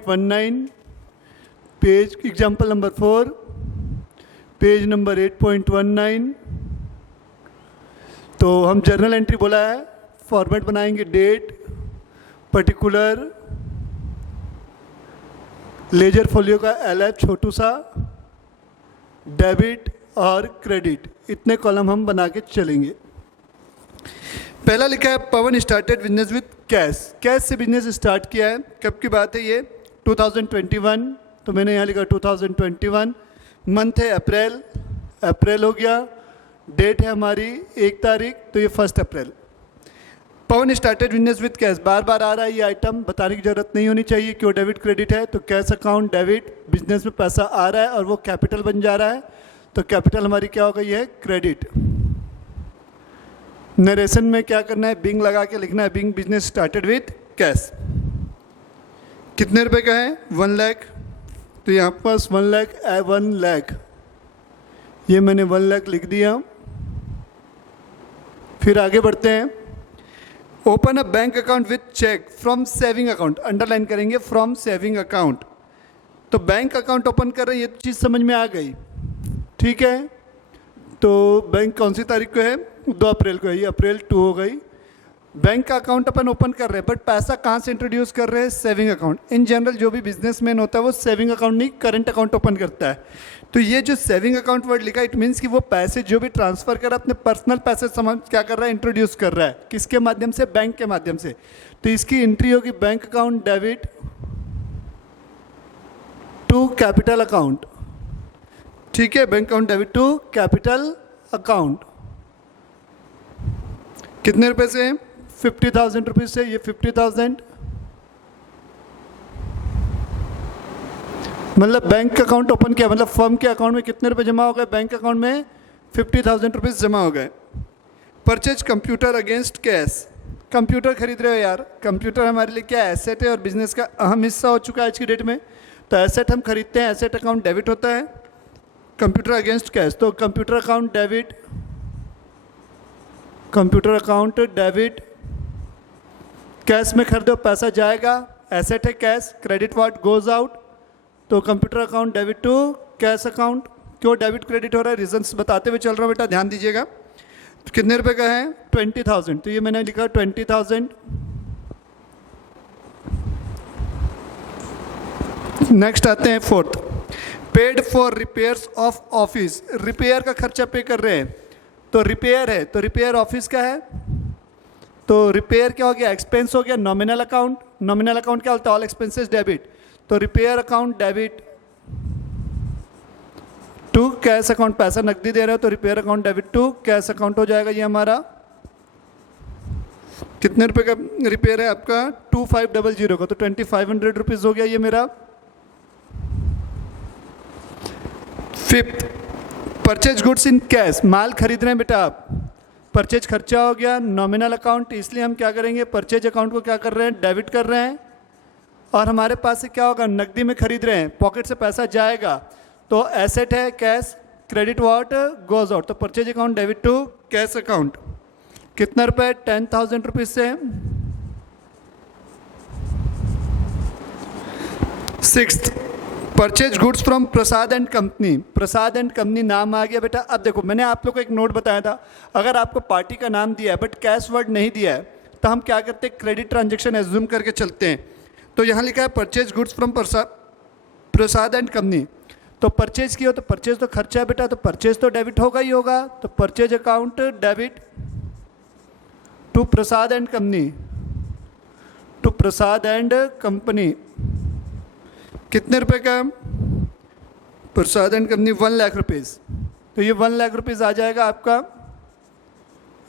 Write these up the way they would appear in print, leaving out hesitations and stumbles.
19 page example number 4 page number 8.19। तो हम journal entry बोला है, फॉर्मेट बनाएंगे डेट, पर्टिकुलर, लेजर फोलियो का LF छोटू सा, डेबिट और क्रेडिट, इतने कॉलम हम बना के चलेंगे। पहला लिखा है Pawan started business with cash. Cash से बिजनेस स्टार्ट किया है। कब की बात है ये? 2021। तो मैंने यहाँ लिखा 2021। मंथ है अप्रैल, अप्रैल हो गया। डेट है हमारी 1 तारीख, तो ये 1 अप्रैल। पवन स्टार्टेड बिजनेस विद कैश, बार बार आ रहा है ये आइटम, बताने की जरूरत नहीं होनी चाहिए क्यों डेबिट क्रेडिट है। तो कैश अकाउंट डेबिट, बिजनेस में पैसा आ रहा है और वो कैपिटल बन जा रहा है, तो कैपिटल हमारी क्या हो गई है? क्रेडिट। नरेशन में क्या करना है? बिंग लगा के लिखना है, being business started with cash. कितने रुपए का है? 1 लाख। तो यहाँ पास 1 लाख, 1 लाख, ये मैंने 1 लाख लिख दिया। फिर आगे बढ़ते हैं। Open a bank account with cheque from saving account, underline करेंगे फ्रॉम सेविंग अकाउंट। तो बैंक अकाउंट ओपन कर रहे हैं, ये चीज़ समझ में आ गई, ठीक है। तो बैंक कौन सी तारीख को है? 2 अप्रैल को है, ये अप्रैल 2 हो गई। बैंक का अकाउंट अपन ओपन कर रहे हैं, बट पैसा कहाँ से इंट्रोड्यूस कर रहे हैं? Saving account. इन जनरल जो भी बिजनेसमैन होता है वो सेविंग अकाउंट नहीं, करंट अकाउंट ओपन करता है। तो ये जो सेविंग अकाउंट वर्ड लिखा, इट मीन्स कि वो पैसे जो भी ट्रांसफर कर रहा है अपने पर्सनल पैसे समझ क्या कर रहा है? इंट्रोड्यूस कर रहा है। किसके माध्यम से? बैंक के माध्यम से। तो इसकी एंट्री होगी bank account debit to capital account, ठीक है। Bank account debit to capital account. कितने रुपए से? 50,000 रुपीज से। ये 50,000 मतलब बैंक अकाउंट ओपन किया, मतलब फर्म के अकाउंट में कितने रुपए जमा हो गए? बैंक अकाउंट में 50,000 रुपीज जमा हो गए। Purchase computer against cash, computer खरीद रहे हो यार। कंप्यूटर हमारे लिए क्या एसेट है और बिजनेस का अहम हिस्सा हो चुका है आज की डेट में। तो एसेट हम खरीदते हैं, एसेट अकाउंट डेबिट होता है। कंप्यूटर अगेंस्ट कैश, तो computer account debit, computer account debit. Cash में खरीदो, पैसा जाएगा, एसेट है cash, credit what goes out. तो computer account debit to cash account. क्यों डेबिट क्रेडिट हो रहा है? रीजंस बताते हुए चल रहा हूँ बेटा, ध्यान दीजिएगा। तो कितने रुपए का है? 20,000। तो ये मैंने लिखा 20,000। नेक्स्ट आते हैं 4th, paid for repairs of office. Repair का खर्चा पे कर रहे हैं, तो रिपेयर है, तो रिपेयर ऑफिस का है। तो रिपेयर क्या हो गया? एक्सपेंस हो गया, नॉमिनल अकाउंट। नॉमिनल अकाउंट क्या होता है? All expenses debit. तो repair account debit to cash account, पैसा नकदी दे रहे हो तो repair account debit to cash account हो जाएगा ये हमारा। कितने रुपए का रिपेयर है आपका? 2500 का, तो 2500 रुपीज हो गया ये मेरा। 5th, purchase goods in cash, माल खरीद रहे हैं बेटा आप। परचेज खर्चा हो गया, नॉमिनल अकाउंट, इसलिए हम क्या करेंगे? परचेज अकाउंट को क्या कर रहे हैं? डेबिट कर रहे हैं। और हमारे पास से क्या होगा? नकदी में खरीद रहे हैं, पॉकेट से पैसा जाएगा, तो एसेट है cash, credit what goes out. तो purchase account debit to cash account. कितना रुपए? 10,000 रुपीज से। 6th, purchase goods from Prasad and company. Prasad and company नाम आ गया बेटा। अब देखो, मैंने आप लोग को एक नोट बताया था, अगर आपको पार्टी का नाम दिया है बट कैश वर्ड नहीं दिया है, तो हम क्या करते हैं? क्रेडिट ट्रांजेक्शन एज्यूम करके चलते हैं। तो यहाँ लिखा है purchase goods from Prasad and company. तो परचेज किया, तो परचेज तो खर्चा है बेटा, तो परचेज तो डेबिट होगा ही होगा। तो purchase account debit to Prasad and company, to Prasad and company. कितने रुपए का? Prasad and company 1 lakh rupees. तो ये 1 लाख रुपीज आ जाएगा आपका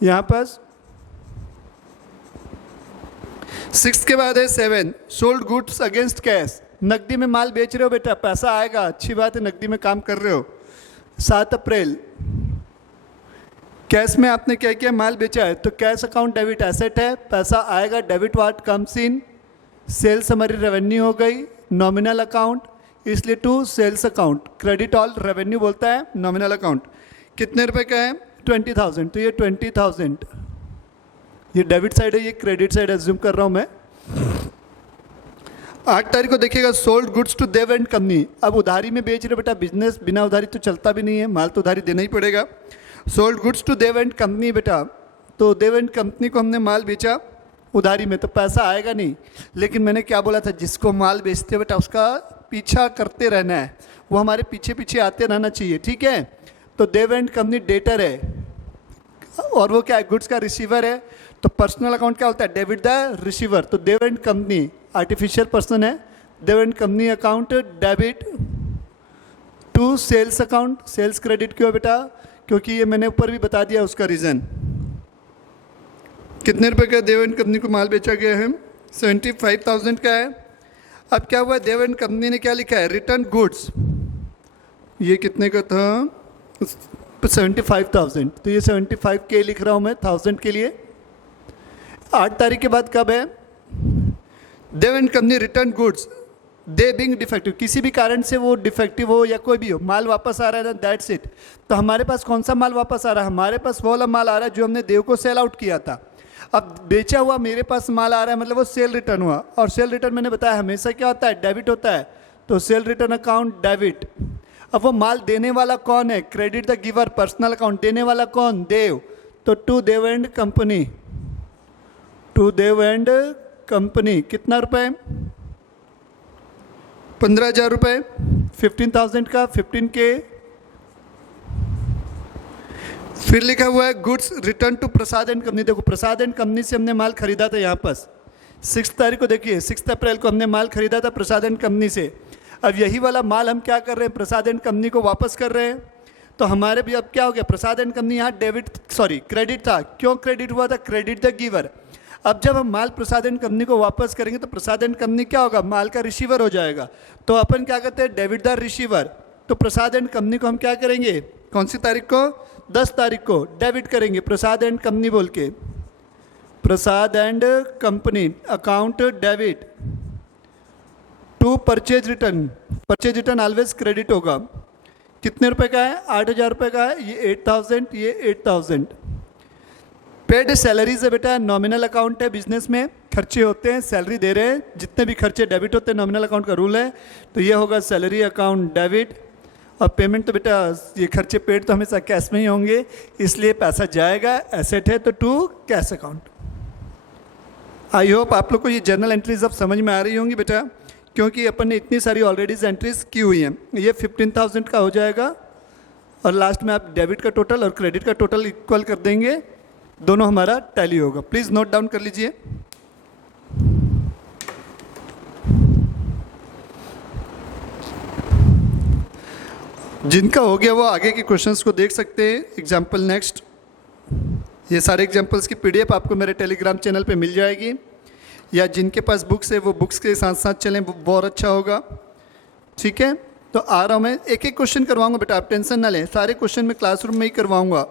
यहाँ पास। 6th के बाद है 7, सोल्ड गुड्स अगेंस्ट कैश। नकदी में माल बेच रहे हो बेटा, पैसा आएगा, अच्छी बात है, नकदी में काम कर रहे हो। 7 अप्रैल, कैश में आपने क्या किया? माल बेचा है, तो कैश अकाउंट डेबिट, एसेट है, पैसा आएगा, debit what comes in, sales हमारी रेवेन्यू हो गई, नॉमिनल अकाउंट, इसलिए to sales account. Credit all revenue बोलता है नॉमिनल अकाउंट। कितने रुपए का है? 20,000। तो ये 20,000 ये डेबिट साइड है, ये क्रेडिट साइड एज्यूम कर रहा हूँ मैं। 8 तारीख को देखिएगा sold goods to Dev and company. अब उधारी में बेच रहे बेटा, बिजनेस बिना उधारी तो चलता भी नहीं है, माल तो उधारी देना ही पड़ेगा। Sold goods to Dev and company बेटा, तो देव एंड कंपनी को हमने माल बेचा उधारी में, तो पैसा आएगा नहीं। लेकिन मैंने क्या बोला था, जिसको माल बेचते बेटा उसका पीछा करते रहना है, वो हमारे पीछे पीछे आते रहना चाहिए, ठीक है। तो देव एंड कंपनी डेटर है और वो क्या है, गुड्स का रिसीवर है। तो पर्सनल अकाउंट क्या होता है, डेबिट द रिसीवर। तो Dev and company artificial person है, Dev and company account debit to sales account. Sales credit क्यों बेटा, क्योंकि ये मैंने ऊपर भी बता दिया उसका रीज़न। कितने रुपए का देव एंड कंपनी को माल बेचा गया है, 75,000 का है। अब क्या हुआ, देव एंड कंपनी ने क्या लिखा है, रिटर्न गुड्स, ये कितने का था 75,000, तो ये 75 के लिख रहा हूँ मैं 1000 के लिए। 8 तारीख के बाद कब है, Dev and company return goods the being defective, किसी भी कारण से वो डिफेक्टिव हो या कोई भी हो, माल वापस आ रहा है ना, दैट्स इट। तो हमारे पास कौन सा माल वापस आ रहा है, हमारे पास वो वाला माल आ रहा है जो हमने देव को सेल आउट किया था। अब बेचा हुआ मेरे पास माल आ रहा है, मतलब वो सेल रिटर्न हुआ, और सेल रिटर्न मैंने बताया हमेशा क्या होता है, डेबिट होता है। तो सेल रिटर्न अकाउंट डेबिट। अब वो माल देने वाला कौन है, credit the giver, personal account, देने वाला कौन, देव। तो to Dev and company, to Dev and company कितना रुपए, 15,000 रुपये, 15,000 का 15 के। फिर लिखा हुआ है goods return to Prasad and company. देखो प्रसाद एंड कंपनी से हमने माल खरीदा था यहाँ पास 6 तारीख को, देखिए 6 अप्रैल को हमने माल खरीदा था प्रसाद एंड कंपनी से। अब यही वाला माल हम क्या कर रहे हैं, प्रसाद एंड कंपनी को वापस कर रहे हैं। तो हमारे भी अब क्या हो गया, प्रसाद एंड कंपनी यहाँ क्रेडिट था। क्यों क्रेडिट हुआ था, क्रेडिट द गिवर। अब जब हम माल प्रसाद एंड कंपनी को वापस करेंगे तो प्रसाद एंड कंपनी क्या होगा, माल का रिसीवर हो जाएगा। तो अपन क्या करते हैं, डेबिट द रिसीवर। तो प्रसाद एंड कंपनी को हम क्या करेंगे, कौन सी तारीख को, 10 तारीख को डेबिट करेंगे प्रसाद एंड कंपनी बोल के, Prasad and company account debit to purchase return. Purchase return always credit होगा। कितने रुपए का है, 8,000 रुपये का है, ये 8,000, ये 8,000। पेड सैलरीज है बेटा, नॉमिनल अकाउंट है, बिजनेस में खर्चे होते हैं, सैलरी दे रहे हैं, जितने भी खर्चे डेबिट होते हैं, नॉमिनल अकाउंट का रूल है। तो ये होगा सैलरी अकाउंट डेबिट। और पेमेंट तो बेटा ये खर्चे पेड तो हमेशा कैश में ही होंगे, इसलिए पैसा जाएगा, एसेट है तो to cash account. I hope आप लोग को ये जर्नल एंट्रीज अब समझ में आ रही होंगी बेटा, क्योंकि अपन ने इतनी सारी ऑलरेडी एंट्रीज की हुई हैं। ये 15,000 का हो जाएगा और लास्ट में आप डेबिट का टोटल और क्रेडिट का टोटल इक्वल कर देंगे, दोनों हमारा टैली होगा। प्लीज़ नोट डाउन कर लीजिए। जिनका हो गया वो आगे के क्वेश्चंस को देख सकते हैं। एग्जाम्पल नेक्स्ट, ये सारे एग्जाम्पल्स की पीडीएफ आपको मेरे टेलीग्राम चैनल पे मिल जाएगी, या जिनके पास बुक्स है वो बुक्स के साथ साथ चलें, वो बहुत अच्छा होगा। ठीक है, तो आ रहा हूँ मैं, एक एक क्वेश्चन करवाऊंगा बेटा, आप टेंशन ना लें, सारे क्वेश्चन मैं क्लासरूम में ही करवाऊंगा।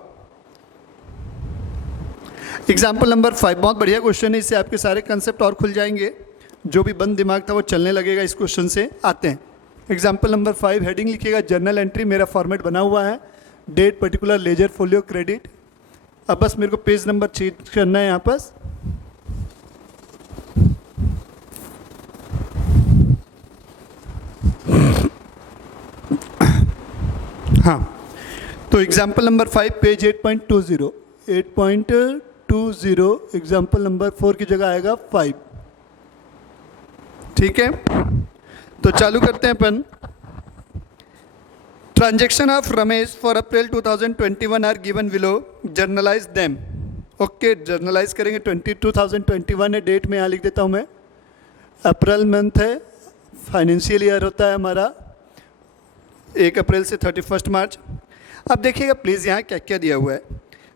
एग्जाम्पल नंबर 5 बहुत बढ़िया क्वेश्चन है, इससे आपके सारे कंसेप्ट और खुल जाएंगे, जो भी बंद दिमाग था वो चलने लगेगा इस क्वेश्चन से। आते हैं एग्जाम्पल नंबर 5, हेडिंग लिखिएगा जर्नल एंट्री, मेरा फॉर्मेट बना हुआ है, date particular ledger folio credit. अब बस मेरे को पेज नंबर चेंज करना है यहाँ पर। हाँ, तो example number 5 page 8.20 example number 4 की जगह आएगा 5। ठीक है, तो चालू करते हैं अपन। Transaction of Ramesh for April 2021 are given below, journalise them. Okay, journalise करेंगे। 2021 है डेट में यहाँ लिख देता हूँ मैं, अप्रैल मंथ है, फाइनेंशियल ईयर होता है हमारा 1 अप्रैल से 31 मार्च। अब देखिएगा प्लीज़ यहाँ क्या क्या दिया हुआ है।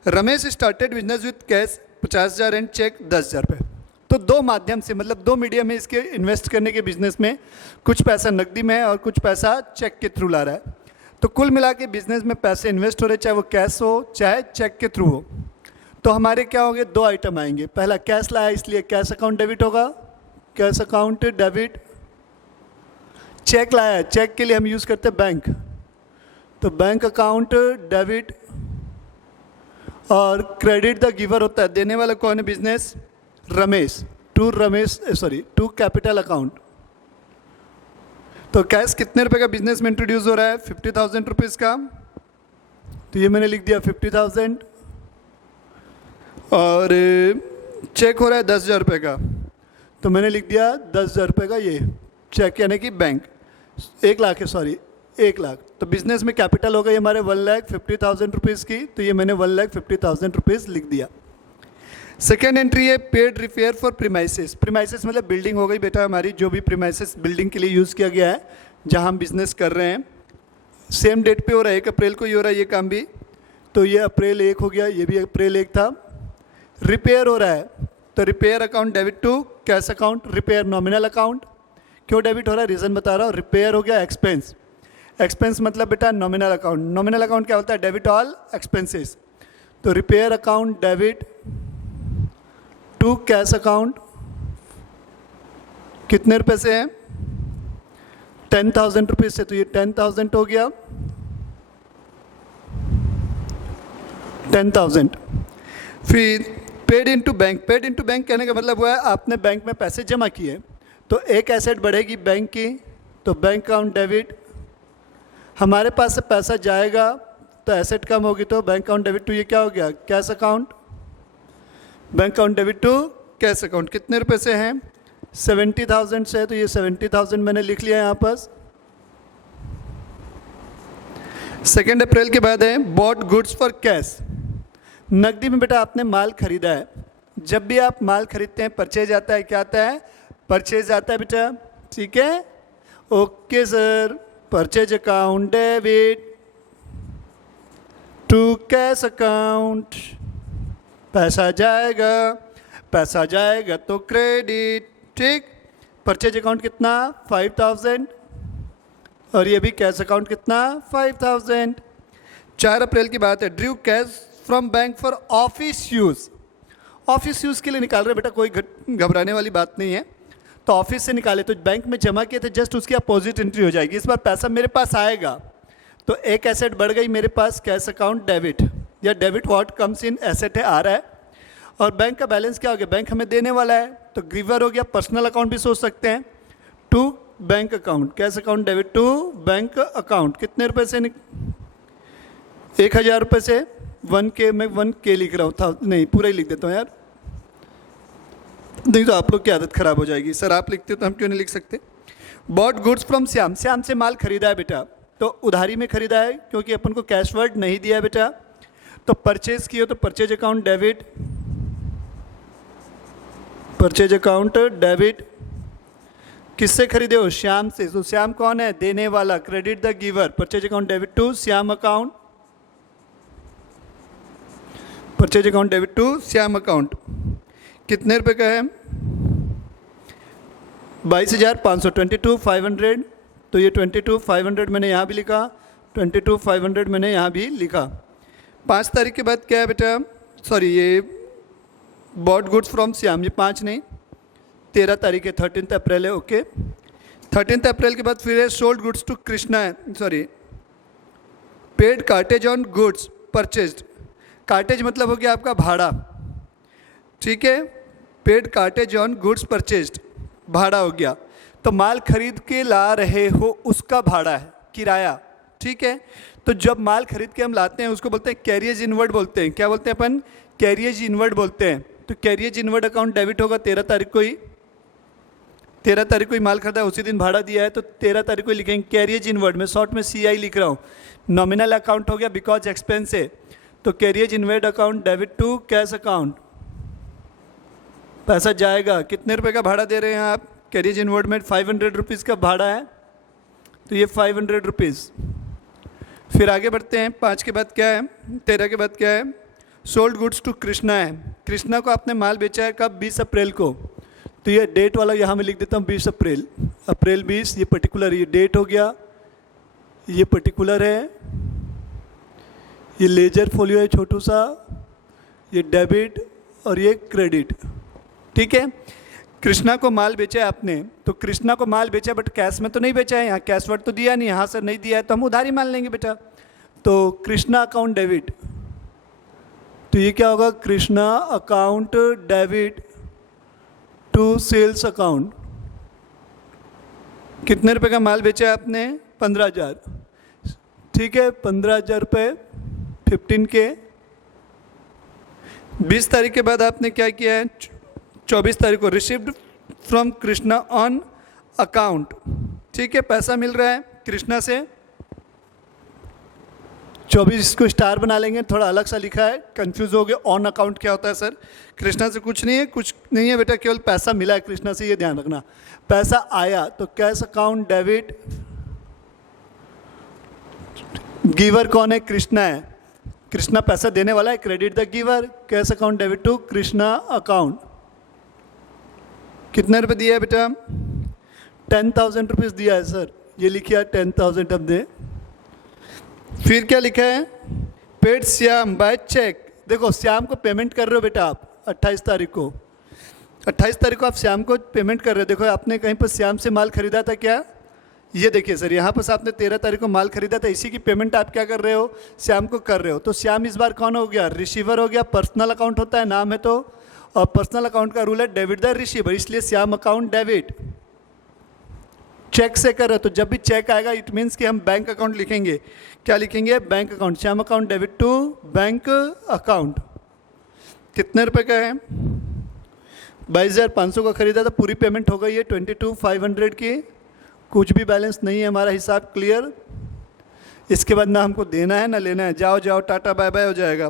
Ramesh started business with cash 50,000 and cheque 10,000 रुपये। तो दो माध्यम से, मतलब दो मीडियम है इसके इन्वेस्ट करने के बिजनेस में, कुछ पैसा नकदी में है और कुछ पैसा चेक के थ्रू ला रहा है। तो कुल मिला के बिजनेस में पैसे इन्वेस्ट हो रहे, चाहे वो कैश हो चाहे चेक के थ्रू हो। तो हमारे क्या होंगे, दो आइटम आएंगे। पहला कैश लाया इसलिए कैश अकाउंट डेबिट होगा, कैश अकाउंट डेबिट। चेक लाया, चेक के लिए हम यूज़ करते हैं बैंक, तो बैंक अकाउंट डेबिट। और क्रेडिट द गिवर होता है, देने वाला कौन है, business Ramesh, to capital account. तो कैश कितने रुपए का बिजनेस में इंट्रोड्यूस हो रहा है? 50,000 रुपीज़ का। तो ये मैंने लिख दिया 50,000। और चेक हो रहा है 10,000 रुपये का, तो मैंने लिख दिया 10,000 रुपये का ये चेक, यानी कि बैंक 1 लाख है, सॉरी 1 लाख। तो बिजनेस में कैपिटल हो गई हमारे 1,50,000 रुपीज़ की, तो ये मैंने 1,50,000 रुपीज़ लिख दिया। सेकेंड एंट्री है paid repair for premises. Premises मतलब बिल्डिंग हो गई बेटा हमारी, जो भी प्रीमाइसेस बिल्डिंग के लिए यूज़ किया गया है जहाँ हम बिजनेस कर रहे हैं। सेम डेट पे हो रहा है, 1 अप्रैल को ही हो रहा है ये काम भी। तो ये अप्रैल 1 हो गया, ये भी अप्रैल 1 था। रिपेयर हो रहा है, तो repair account debit to cash account, repair nominal account. क्यों डेबिट हो रहा है, रीज़न बता रहा हूँ। रिपेयर हो गया एक्सपेंस, एक्सपेंस मतलब बेटा नॉमिनल अकाउंट। नॉमिनल अकाउंट क्या होता है? Debit all expenses. तो repair account debit to cash account कितने रुपए से है? 10,000 रुपीज़ से, तो ये 10,000 हो गया, 10,000। फिर paid into bank. Paid into bank कहने का मतलब हुआ है आपने बैंक में पैसे जमा किए, तो एक एसेट बढ़ेगी बैंक की, तो बैंक अकाउंट डेबिट। हमारे पास से पैसा जाएगा तो एसेट कम होगी, तो बैंक अकाउंट डेबिट टू ये क्या हो गया? Cash account. Bank account debit to cash account कितने रुपए से हैं? 70,000 से, तो ये 70,000 मैंने लिख लिया यहाँ पर। 2 अप्रैल के बाद है बॉट गुड्स फॉर कैश। नकदी में बेटा आपने माल खरीदा है। जब भी आप माल खरीदते हैं परचेज आता है, क्या आता है? परचेज आता है बेटा, ठीक है। Okay sir. Purchase account debit to cash account, पैसा जाएगा, पैसा जाएगा तो क्रेडिट, ठीक। परचेज अकाउंट कितना? 5,000, और ये भी कैश अकाउंट कितना? 5,000। 4 अप्रैल की बात है, Drew cash from bank for office use. Office use के लिए निकाल रहे बेटा, कोई घबराने वाली बात नहीं है। तो ऑफिस से निकाले, तो बैंक में जमा किए थे, जस्ट उसकी अपोजिट एंट्री हो जाएगी। इस बार पैसा मेरे पास आएगा, तो एक एसेट बढ़ गई मेरे पास, कैश अकाउंट डेबिट, या debit what comes in asset है, आ रहा है। और बैंक का बैलेंस क्या हो गया? बैंक हमें देने वाला है, तो गिवर हो गया। पर्सनल अकाउंट भी सोच सकते हैं, to bank account, cash account debit to bank account. कितने रुपए से? 1,000 रुपये से। 1K, मैं 1K लिख रहा हूँ था, नहीं पूरा ही लिख देता हूँ यार, नहीं तो आप लोग की आदत खराब हो जाएगी। सर आप लिखते हो तो हम क्यों नहीं लिख सकते? Bought goods from Shyam. Shyam से माल खरीदा है बेटा, तो उधारी में खरीदा है, क्योंकि अपन को कैश वर्ड नहीं दिया है बेटा। तो परचेज किए, तो purchase account debit, purchase account debit. किससे खरीदे हो? श्याम से। तो श्याम कौन है? देने वाला, credit the giver. Purchase account debit to Shyam account, purchase account debit to Shyam account. कितने रुपए का है? 22,500, 22,500। तो ये 22,500 मैंने यहाँ भी लिखा, 22,500 मैंने यहाँ भी लिखा। 5 तारीख के बाद क्या है बेटा? सॉरी, ये बॉट गुड्स फ्रॉम श्याम, ये 5 नहीं 13 तारीख है, 13 अप्रैल है। ओके। 13 अप्रैल के बाद फिर है सोल्ड गुड्स टू कृष्णा है, sorry, paid cartage on goods purchased. Cartage मतलब हो गया आपका भाड़ा, ठीक है। Paid cartage on goods purchased, भाड़ा हो गया। तो माल खरीद के ला रहे हो उसका भाड़ा है, किराया, ठीक है। तो जब माल खरीद के हम लाते हैं उसको बोलते हैं कैरियज इनवर्ड बोलते हैं। क्या बोलते हैं अपन? कैरियज इनवर्ड बोलते हैं। तो कैरियज इनवर्ड अकाउंट डेबिट होगा 13 तारीख को ही। 13 तारीख को ही माल खरीदा है, उसी दिन भाड़ा दिया है, तो 13 तारीख को लिखेंगे कैरियज इनवर्ड। मैं शॉर्ट में CI लिख रहा हूँ। नॉमिनल अकाउंट हो गया बिकॉज एक्सपेंस है, तो carriage inward account debit to cash account, पैसा जाएगा। कितने रुपए का भाड़ा दे रहे हैं आप? कैरियज इनवर्ड में 500 रुपीज़ का भाड़ा है, तो ये 500 रुपीज़। फिर आगे बढ़ते हैं। 5 के बाद क्या है? 13 के बाद क्या है? सोल्ड गुड्स टू कृष्णा है। कृष्णा को आपने माल बेचा है कब? 20 अप्रैल को। तो ये डेट वाला यहाँ मैं लिख देता हूँ 20 अप्रैल, अप्रैल 20, ये पर्टिकुलर, ये डेट हो गया, ये पर्टिकुलर है, ये लेजर फोलियो है छोटू सा, ये डेबिट और ये क्रेडिट, ठीक है। कृष्णा को माल बेचा है आपने, तो कृष्णा को माल बेचा बट कैश में तो नहीं बेचा है, यहाँ कैश वर्ड तो दिया नहीं, यहाँ से नहीं दिया है, तो हम उधारी मान लेंगे बेटा। तो कृष्णा अकाउंट डेबिट, तो ये क्या होगा? Krishna account debit to sales account, कितने रुपए का माल बेचा आपने? 15,000। ठीक है, 15,000 रुपये 15K। 20 तारीख के बाद आपने क्या किया है? 24 तारीख को received from Krishna on account. ठीक है, पैसा मिल रहा है कृष्णा से। 24 को स्टार बना लेंगे, थोड़ा अलग सा लिखा है, कंफ्यूज हो गया। ऑन अकाउंट क्या होता है सर? कृष्णा से कुछ नहीं है बेटा, केवल पैसा मिला है कृष्णा से, ये ध्यान रखना। पैसा आया तो कैश अकाउंट डेबिट। गिवर कौन है? कृष्णा है। कृष्णा पैसा देने वाला है, credit the giver. Cash account debit to Krishna account. कितने रुपए दिया है बेटा? 10,000 रुपीज़ दिया है सर, ये लिखिए 10,000 अब दे। फिर क्या लिखा है? Paid Shyam by cheque. देखो श्याम को पेमेंट कर रहे हो बेटा आप 28 तारीख को। 28 तारीख को आप श्याम को पेमेंट कर रहे हो। देखो आपने कहीं पर श्याम से माल खरीदा था क्या? ये देखिए सर, यहाँ पर आपने 13 तारीख को माल खरीदा था, इसी की पेमेंट आप क्या कर रहे हो? श्याम को कर रहे हो। तो श्याम इस बार कौन हो गया? रिसीवर हो गया। पर्सनल अकाउंट होता है, नाम है तो, और पर्सनल अकाउंट का रूल है डेबिट द रिसीवर, इसलिए श्याम अकाउंट डेबिट। चेक से कर रहे हो तो जब भी चेक आएगा इट मीन्स कि हम बैंक अकाउंट लिखेंगे। क्या लिखेंगे? Bank account. Shyam account debit to bank account. कितने रुपए का है? 22,500 का खरीदा था, पूरी पेमेंट हो गई है 22,500 की। कुछ भी बैलेंस नहीं है, हमारा हिसाब क्लियर। इसके बाद ना हमको देना है ना लेना है, जाओ जाओ टाटा बाय बाय हो जाएगा।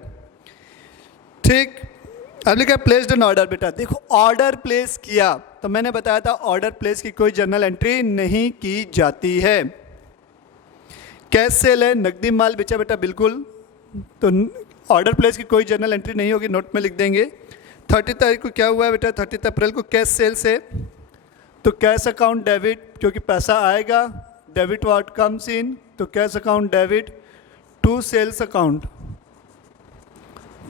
ठीक, अब लिखा प्लेस्ड एन ऑर्डर। बेटा देखो ऑर्डर प्लेस किया तो मैंने बताया था ऑर्डर प्लेस की कोई जर्नल एंट्री नहीं की जाती है। कैश सेल है, नकदी माल बेचा बेटा, बिल्कुल, तो ऑर्डर प्लेस की कोई जर्नल एंट्री नहीं होगी, नोट में लिख देंगे। 30 तारीख को क्या हुआ है बेटा? 30 अप्रैल को कैश सेल से, तो कैश अकाउंट डेबिट, क्योंकि पैसा आएगा, डेबिट व्हाट कम्स इन, तो cash account debit to sales account,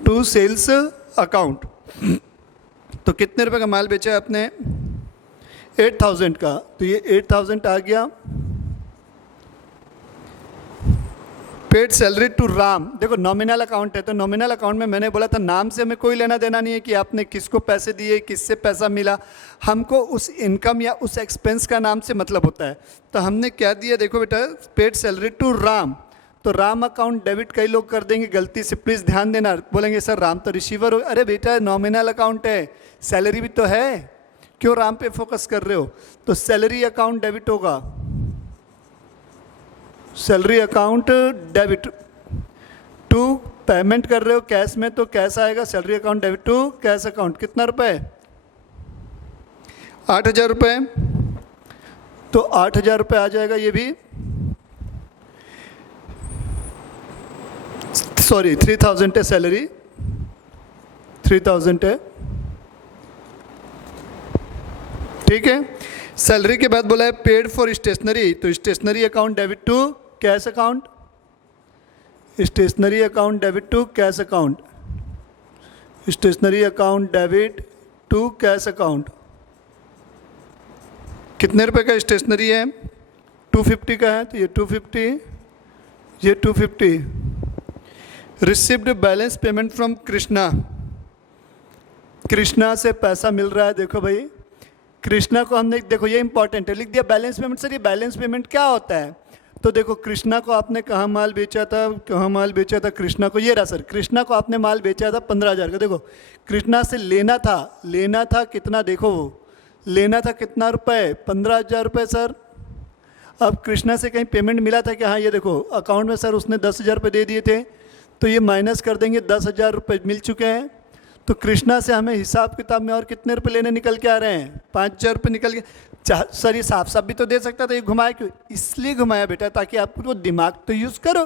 to sales account. तो कितने रुपए का माल बेचा है आपने? 8,000 का, तो ये 8,000 आ गया। Paid salary to Ram. देखो नॉमिनल अकाउंट है, तो नॉमिनल अकाउंट में मैंने बोला था नाम से हमें कोई लेना देना नहीं है कि आपने किसको पैसे दिए, किससे पैसा मिला। हमको उस इनकम या उस एक्सपेंस का नाम से मतलब होता है। तो हमने क्या दिया? देखो बेटा, पेड सैलरी टू राम, तो राम अकाउंट डेबिट कई लोग कर देंगे गलती से, प्लीज़ ध्यान देना। बोलेंगे सर राम तो रिसीवर हो। अरे बेटा नॉमिनल अकाउंट है, सैलरी भी तो है, क्यों राम पे फोकस कर रहे हो? तो सैलरी अकाउंट डेबिट होगा, salary account debit to, payment कर रहे हो कैश में तो कैश आएगा, salary account debit to cash account. कितना रुपए? 8,000 रुपये, तो 8,000 रुपये आ जाएगा ये भी। सॉरी 3,000 है सैलरी, 3,000 है। ठीक है, सैलरी के बाद बोला है पेड फॉर स्टेशनरी, तो stationery account debit to cash account, stationery account debit to cash account, stationery account debit to cash account. कितने रुपए का स्टेशनरी है? 250 का है, तो ये 250, ये 250। Received balance payment from Krishna, Krishna से पैसा मिल रहा है। देखो भाई कृष्णा को हमने, देखो ये इंपॉर्टेंट है, लिख दिया बैलेंस पेमेंट। सर ये बैलेंस पेमेंट क्या होता है? तो देखो कृष्णा को आपने कहाँ माल बेचा था, कहाँ माल बेचा था कृष्णा को? ये रहा सर, कृष्णा को आपने माल बेचा था 15,000 का। देखो कृष्णा से लेना था कितना, देखो वो लेना था कितना रुपए? 15,000 रुपये सर। अब कृष्णा से कहीं पेमेंट मिला था क्या? हाँ ये देखो अकाउंट में सर उसने 10,000 रुपये दे दिए थे, तो ये माइनस कर देंगे, 10,000 रुपये मिल चुके हैं। तो कृष्णा से हमें हिसाब किताब में और कितने रुपए लेने निकल के आ रहे हैं? 5,000 रुपये निकल के। सर ये साफ साफ भी तो दे सकता था, ये घुमाया क्यों? इसलिए घुमाया बेटा ताकि आप वो दिमाग तो यूज़ करो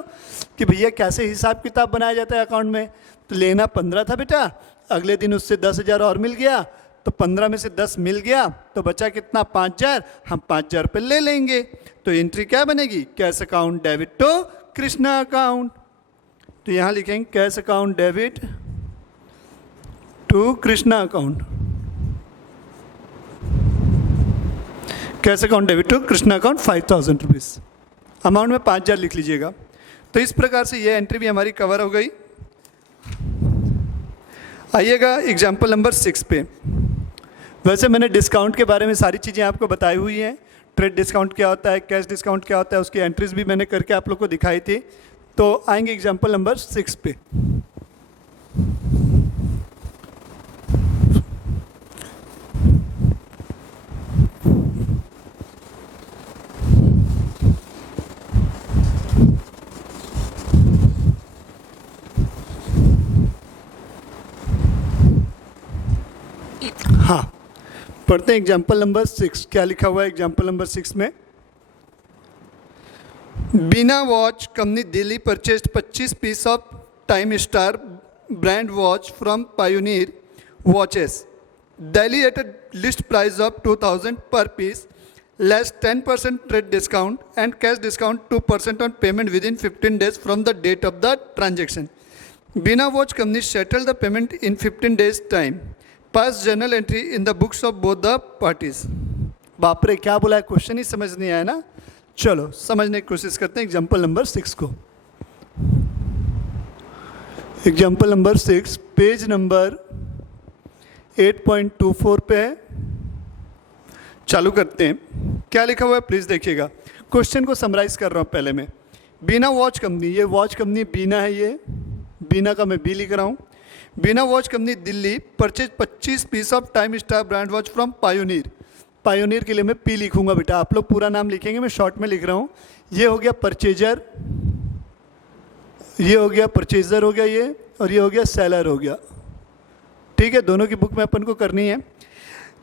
कि भैया कैसे हिसाब किताब बनाया जाता है अकाउंट में। तो लेना 15 था बेटा, अगले दिन उससे 10,000 और मिल गया, तो 15 में से 10 मिल गया, तो बचा कितना? 5,000। हम 5,000 रुपये ले लेंगे, तो एंट्री क्या बनेगी? Cash account debit to Krishna account. तो यहाँ लिखेंगे cash account debit to Krishna account, cash account debit to Krishna account 5,000 rupees. Amount में 5,000 लिख लीजिएगा। तो इस प्रकार से ये एंट्री भी हमारी कवर हो गई। आइएगा एग्जाम्पल नंबर 6 पे। वैसे मैंने डिस्काउंट के बारे में सारी चीज़ें आपको बताई हुई हैं, ट्रेड डिस्काउंट क्या होता है, कैश डिस्काउंट क्या होता है, उसकी एंट्रीज भी मैंने करके आप लोग को दिखाई थी। तो आएंगे एग्जाम्पल नंबर 6 पे। हाँ, पढ़ते हैं एग्जाम्पल नंबर 6। क्या लिखा हुआ है एग्जाम्पल नंबर 6 में? Bina watch company Delhi purchased 25 piece of Time Star brand watch from Pioneer watches Delhi at a list price of 2000 per piece, less 10% trade discount and cash discount 2% on payment within 15 days from the date of the transaction. Bina Watch Company settled the payment in 15 days time. Pass journal entry in the books of both the parties. बाप रे, क्या बोला है, question ही समझ नहीं आया ना। चलो समझने की कोशिश करते हैं एग्जाम्पल नंबर 6 को। एग्जाम्पल नंबर 6 पेज नंबर 8.24 पे है। चालू करते हैं। क्या लिखा हुआ है प्लीज़ देखिएगा। क्वेश्चन को समराइज कर रहा हूँ पहले मैं। बीना वॉच कंपनी, ये वॉच कंपनी बीना है, ये बीना का मैं बी लिख रहा हूँ। Bina watch company Delhi purchase 25 piece of Time Star brand watch from Pioneer. Pioneer के लिए मैं पी लिखूंगा बेटा, आप लोग पूरा नाम लिखेंगे, मैं शॉर्ट में लिख रहा हूँ। ये हो गया परचेजर, ये हो गया परचेजर हो गया ये, और ये हो गया सेलर हो गया। ठीक है, दोनों की बुक में अपन को करनी है।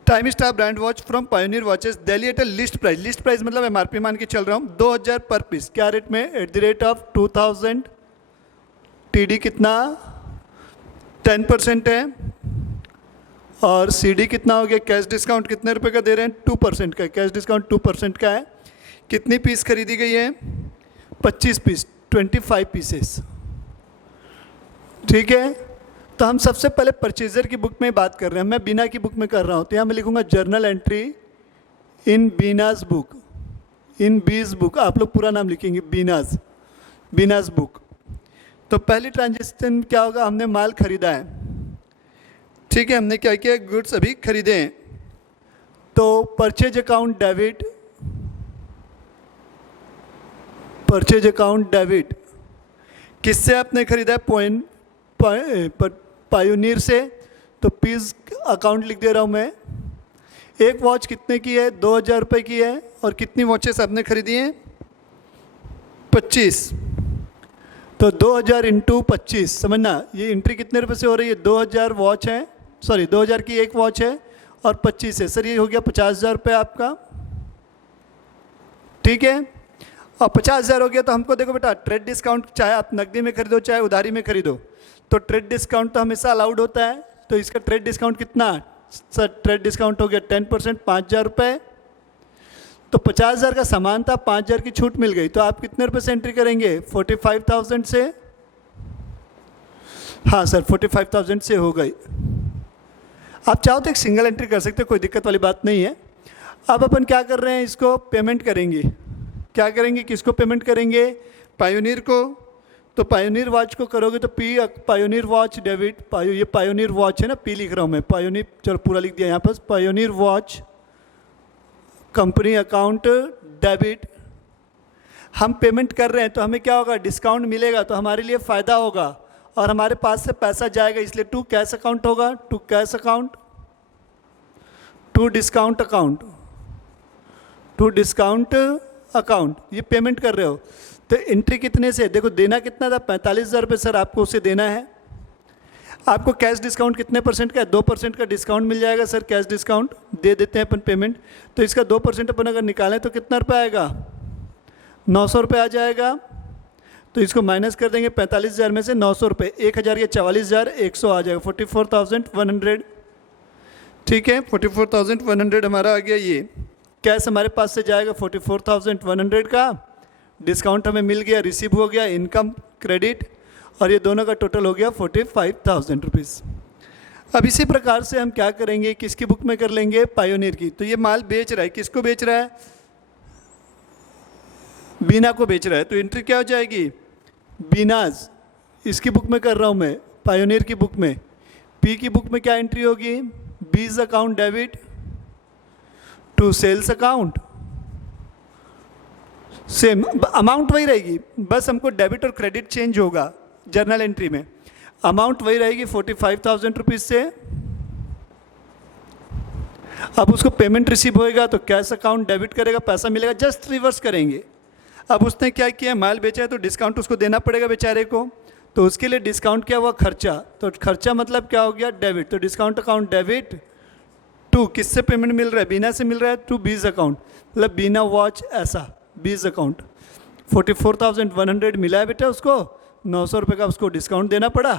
Time Star brand watch from Pioneer watches Delhi at a list price, list price मतलब एमआरपी मान के चल रहा हूँ 2000 पर पीस। क्या रेट में? At the rate of 2000। TD कितना? 10% है। और सीडी कितना हो गया? कैश डिस्काउंट कितने रुपए का दे रहे हैं? 2% का। कैश डिस्काउंट 2% का है। कितनी पीस खरीदी गई है? 25 पीस, 25 पीसेस। ठीक है, तो हम सबसे पहले परचेजर की बुक में बात कर रहे हैं। मैं बीना की बुक में कर रहा हूँ, तो यहाँ मैं लिखूंगा जर्नल एंट्री इन बीनाज बुक, इन बीज बुक। आप लोग पूरा नाम लिखेंगे, बीनाज, बीनाज बुक। तो पहली ट्रांजेक्शन क्या होगा? हमने माल खरीदा है। ठीक है, हमने क्या किया? गुड्स अभी खरीदे हैं। तो purchase account debit, purchase account debit किससे आपने खरीदा है? पायोनियर से। तो पीस अकाउंट लिख दे रहा हूँ मैं। एक वॉच कितने की है? 2000 रुपये की है। और कितनी वॉचेस आपने खरीदी हैं? 25। तो 2000 इंटू 25, समझना ये एंट्री कितने रुपए से हो रही है? 2000 वॉच है, सॉरी 2000 की एक वॉच है और 25 है। सर ये हो गया 50,000 रुपये आपका। ठीक है, और 50,000 हो गया तो हमको देखो बेटा, ट्रेड डिस्काउंट चाहे आप नकदी में खरीदो चाहे उधारी में खरीदो, तो ट्रेड डिस्काउंट तो हमेशा अलाउड होता है। तो इसका ट्रेड डिस्काउंट कितना? सर ट्रेड डिस्काउंट हो गया 10%, 5,000 रुपये। तो 50,000 का सामान था, 5,000 की छूट मिल गई, तो आप कितने रुपए से एंट्री करेंगे? 45,000 से। हाँ सर 45,000 से हो गई। आप चाहो तो एक सिंगल एंट्री कर सकते हो, कोई दिक्कत वाली बात नहीं है। अब अपन क्या कर रहे हैं? इसको पेमेंट करेंगे। क्या करेंगे? किसको पेमेंट करेंगे? पायोनियर को। तो पायोनियर वॉच को करोगे तो पी पायोनियर वॉच डेबिट, ये पायोनियर वॉच है ना, पी लिख रहा हूँ मैं, पायोनियर, चलो पूरा लिख दिया यहाँ पर, pioneer watch company account debit. हम पेमेंट कर रहे हैं तो हमें क्या होगा? डिस्काउंट मिलेगा, तो हमारे लिए फ़ायदा होगा और हमारे पास से पैसा जाएगा, इसलिए टू कैश अकाउंट होगा, to cash account, to discount account, to discount account. ये पेमेंट कर रहे हो तो एंट्री कितने से? देखो देना कितना था? 45,000 रुपये सर आपको उसे देना है। आपको कैश डिस्काउंट कितने परसेंट का है? 2% का डिस्काउंट मिल जाएगा सर, कैश डिस्काउंट दे देते हैं अपन पेमेंट। तो इसका 2% अपन अगर निकालें तो कितना रुपये आएगा? 900 रुपये आ जाएगा। तो इसको माइनस कर देंगे 45,000 में से 900 रुपये, 1,000 या 44,100 आ जाएगा, 44,100। ठीक है, 44,100 हमारा आ गया। ये कैश हमारे पास से जाएगा 44,100 का, डिस्काउंट हमें मिल गया, रिसीव हो गया, इनकम क्रेडिट, और ये दोनों का टोटल हो गया 45,000 रुपीज़। अब इसी प्रकार से हम क्या करेंगे? किसकी बुक में कर लेंगे? पायोनियर की। तो ये माल बेच रहा है, किसको बेच रहा है? बीना को बेच रहा है, तो एंट्री क्या हो जाएगी? बीनाज, इसकी बुक में कर रहा हूँ मैं, पायोनियर की बुक में। पी की बुक में क्या एंट्री होगी? बीज account debit to sales account, same amount वही रहेगी, बस हमको डेबिट और क्रेडिट चेंज होगा जर्नल एंट्री में। अमाउंट वही रहेगी 45,000 रुपीज़ से। अब उसको पेमेंट रिसीव होएगा तो कैश अकाउंट डेबिट करेगा, पैसा मिलेगा, जस्ट रिवर्स करेंगे। अब उसने क्या किया, माल बेचा है तो डिस्काउंट उसको देना पड़ेगा बेचारे को, तो उसके लिए डिस्काउंट क्या हुआ, खर्चा। तो खर्चा मतलब क्या हो गया, डेबिट। तो डिस्काउंट अकाउंट डेबिट टू किससे पेमेंट मिल रहा है, बीना से मिल रहा है, टू बीज अकाउंट, मतलब बीना वॉच ऐसा बीज अकाउंट। 44,100 मिला है बेटा उसको, 900 रुपये का उसको डिस्काउंट देना पड़ा,